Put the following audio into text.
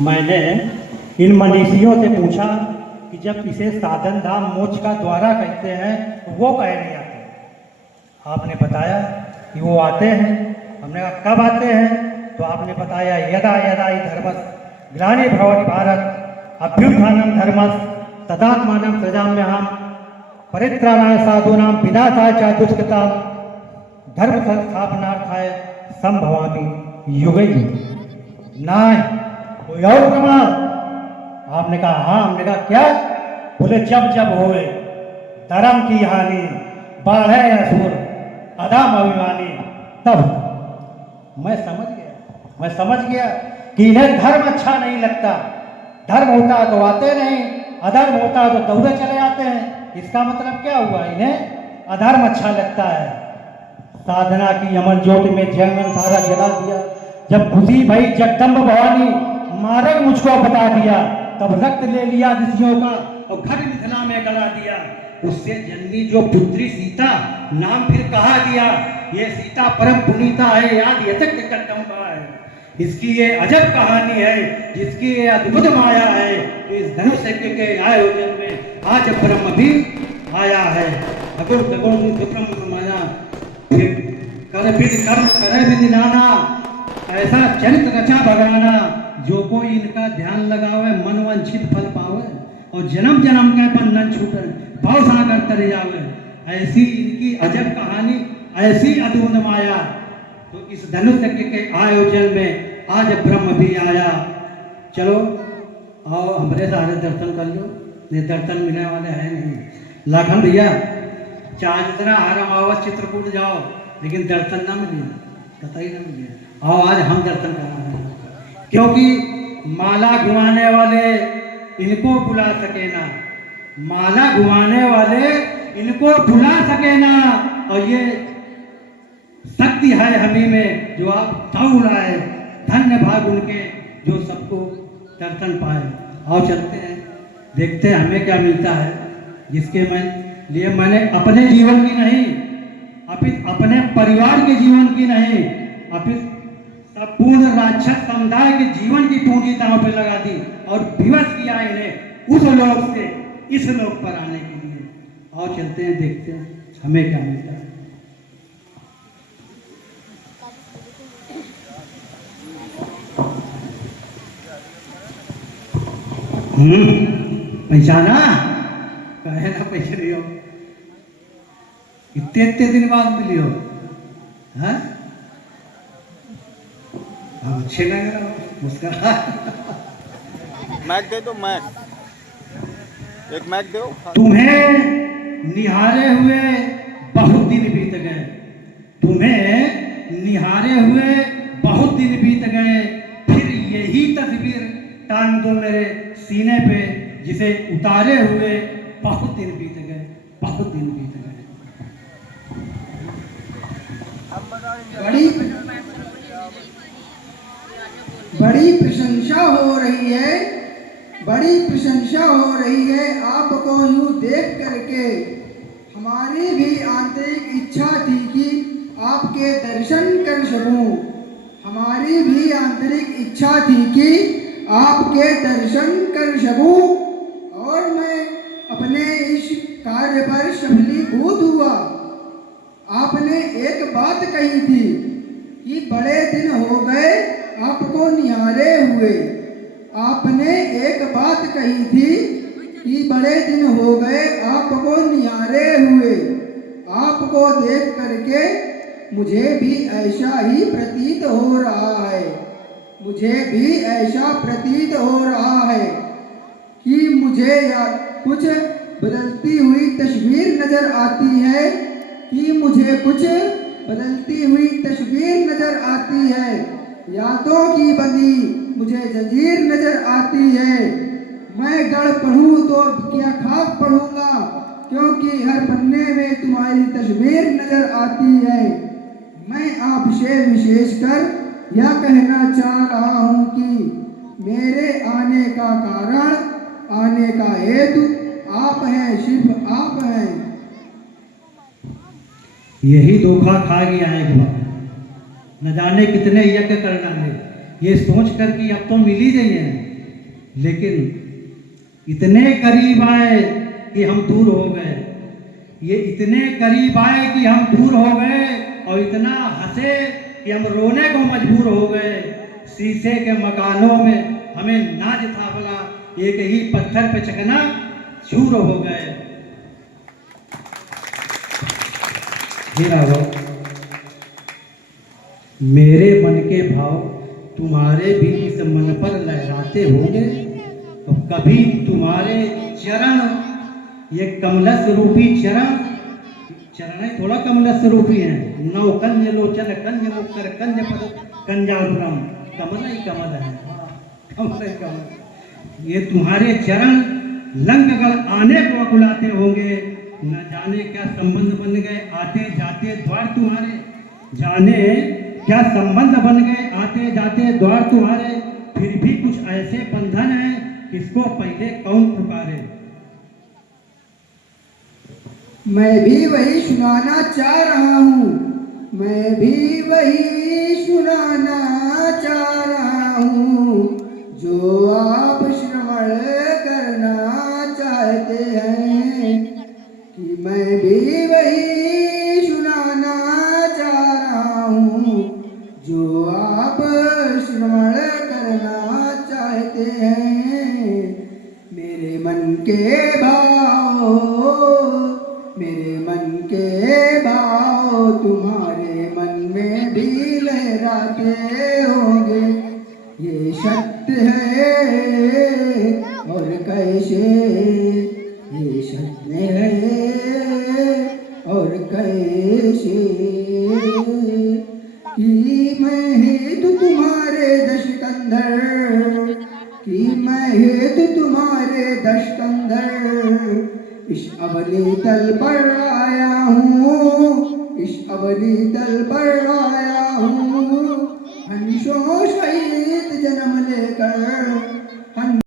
मैंने इन मनीषियों से पूछा कि जब इसे साधन धाम मोक्ष का द्वारा कहते हैं तो वो कहे नहीं आते। आपने बताया कि वो आते हैं। हमने कहा कब आते हैं? तो आपने बताया यदा यदा हि धर्मस् ग्लानिर्भवति भारत अभ्युत्थानं धर्मस् तदात्मानं सृजाम्यहम् परित्राणाय साधूनां विनाशाय च दुष्कृतां धर्म संस्थापनार्थाय संभवामि युगे युगे। नहीं कोई और प्रमाण? आपने कहा हाँ। हमने कहा क्या? बोले जब जब होए धर्म की हानि बाढ़े असुर अधम अभिमानी तब। मैं समझ गया कि इन्हें धर्म अच्छा नहीं लगता। धर्म होता है तो आते नहीं, अधर्म होता है तो दौड़े चले आते हैं। इसका मतलब क्या हुआ? इन्हें अधर्म अच्छा लगता है। साधना की अमर ज्योति में जंगल सारा जला दिया। जब खुशी भई जगदम्ब भवानी मार्ग मुझको बता दिया, तब रक्त ले लिया ऋषियों का और घर मिथिला में गला दिया। उससे जन्मी जो पुत्री सीता नाम फिर कहा दिया, ये सीता परम पुनीता है, याद यतक जगदम्बा है। इसकी ये अजब कहानी है, जिसकी ये अद्भुत माया है। इस धनुष के आए हुए में आज ब्रह्म भी आया है। अगुण सगुण सुब्रह्म माया कर विधि कर्म करे विधि नाना, ऐसा चरित्र रचा भगवाना। जो कोई इनका ध्यान लगावे मन वांछित फल पावे, और जन्म जन्म के बंधन छूटे भाव सागर तरे जावे। ऐसी इनकी अजब कहानी, ऐसी अद्भुत माया। तो इस धनुष के आयोजन में आज ब्रह्म भी आया। चलो आओ हमारे सारे दर्शन कर लो, ये दर्शन मिलने वाले हैं नहीं। लाखन भैया चाहे जितना हरम आवाज चित्रकूट जाओ, लेकिन दर्शन ना मिले, कतई ना मिले। आओ आज हम दर्शन कर रहे हैं, क्योंकि माला घुमाने वाले इनको बुला सके ना, माला घुमाने वाले इनको बुला सके ना। और ये शक्ति है हमें में जो आप ताऊ लाए। धन्य भाग उनके जो सबको दर्शन पाए। आओ चलते हैं, देखते हैं हमें क्या मिलता है, जिसके लिए मैंने अपने जीवन की नहीं, अपने परिवार के जीवन की नहीं, संपूर्ण राक्षस समुदाय के जीवन की पूंजी दांव पे लगा दी और विवश किया इन्हें उस लोक से इस लोक पर आने के लिए। आओ चलते हैं, देखते हैं हमें क्या मिलता है। पहचाना? कहे ना पहचानी हो, इतने दिन बाद मिली हो। हाँ अच्छे लग रहा हो, मुस्कुरा। मैक दे दो, मैक एक मैक दो। तुम्हें निहारे हुए बहुत दिन बीत गए, तुम्हें निहारे हुए बहुत दिन बीत गए। फिर यही तस्वीर टांग दो मेरे सीने पे, जिसे उतारे हुए बहुत दिन बीत गए, बहुत दिन बीत गए। बड़ी प्रशंसा हो रही है, बड़ी प्रशंसा हो रही है आपको यूं देख करके। हमारी भी आंतरिक इच्छा थी कि आपके दर्शन कर सकूं, हमारी भी आंतरिक इच्छा थी कि आपके दर्शन कर सकूं। और मैं अपने इस कार्य पर सफलीभूत हुआ। आपने एक बात कही थी कि बड़े दिन हो गए आपको निहारे हुए। आपने एक बात कही थी कि बड़े दिन हो गए आपको निहारे हुए। आपको देख करके मुझे भी ऐसा ही प्रतीत हो रहा है, मुझे भी ऐसा प्रतीत हो रहा है कि मुझे या कुछ बदलती हुई तस्वीर नजर आती है, कि मुझे कुछ बदलती हुई तस्वीर नजर आती है। यादों की बंदी मुझे जंजीर नजर आती है। मैं गढ़ पढ़ूं तो क्या खाक पढ़ूंगा, क्योंकि हर पन्ने में तुम्हारी तस्वीर नजर आती है। मैं आपसे विशेषकर यह कहना चाह रहा हूं कि मेरे आने का कारण, आने का हेतु आप हैं, सिर्फ आप हैं। यही धोखा खा गया है एक बार, न जाने कितने यज्ञ कर डाले, ये सोच कर कि अब तो मिल ही गई है, लेकिन इतने करीब आए कि हम दूर हो गए। ये इतने करीब आए कि हम दूर हो गए और इतना हंसे कि हम रोने को मजबूर हो गए। शीशे के मकानों में हमें नाज था भला, एक ही पत्थर पे चकना चूर हो गए। हीरा हो, मेरे मन के भाव तुम्हारे भी इस मन पर लहराते होंगे। तो कभी तुम्हारे चरण, ये कमलस रूपी चरण है, थोड़ा कमलस रूपी है। नौ कंज लोचन कंज मुक्कर कंज पद कंजारुरम, कमल ही कमल है, कमल ही कमल। ये तुम्हारे चरण लंकगढ़ आने को बुलाते होंगे। न जाने क्या संबंध बन गए आते जाते द्वार तुम्हारे, जाने क्या संबंध बन गए आते जाते द्वार तुम्हारे। फिर भी कुछ ऐसे बंधन हैं, किसको पहले कौन पुकारे। मैं भी वही सुनाना चाह रहा हूँ, मैं भी वही सुनाना चाह रहा हूँ, जो आप श्रवण करना चाहते हैं। कि मैं भी वही सुनाना चाह रहा हूँ, जो आप श्रवण करना चाहते हैं। मेरे मन के भाव, मेरे मन के भाव तुम्हारे मन में भी लहराते होंगे। ये सत्य है और कैसे, ये सत्य है और कैसे। कि मैं हेतु तुम्हारे दश कंधर, कि मैं हेतु तुम्हारे दश कंधर। इस अवनी तल पर आया हूँ, इस अवनी तल पर आया हूँ, हंसों सहित जन्म लेकर।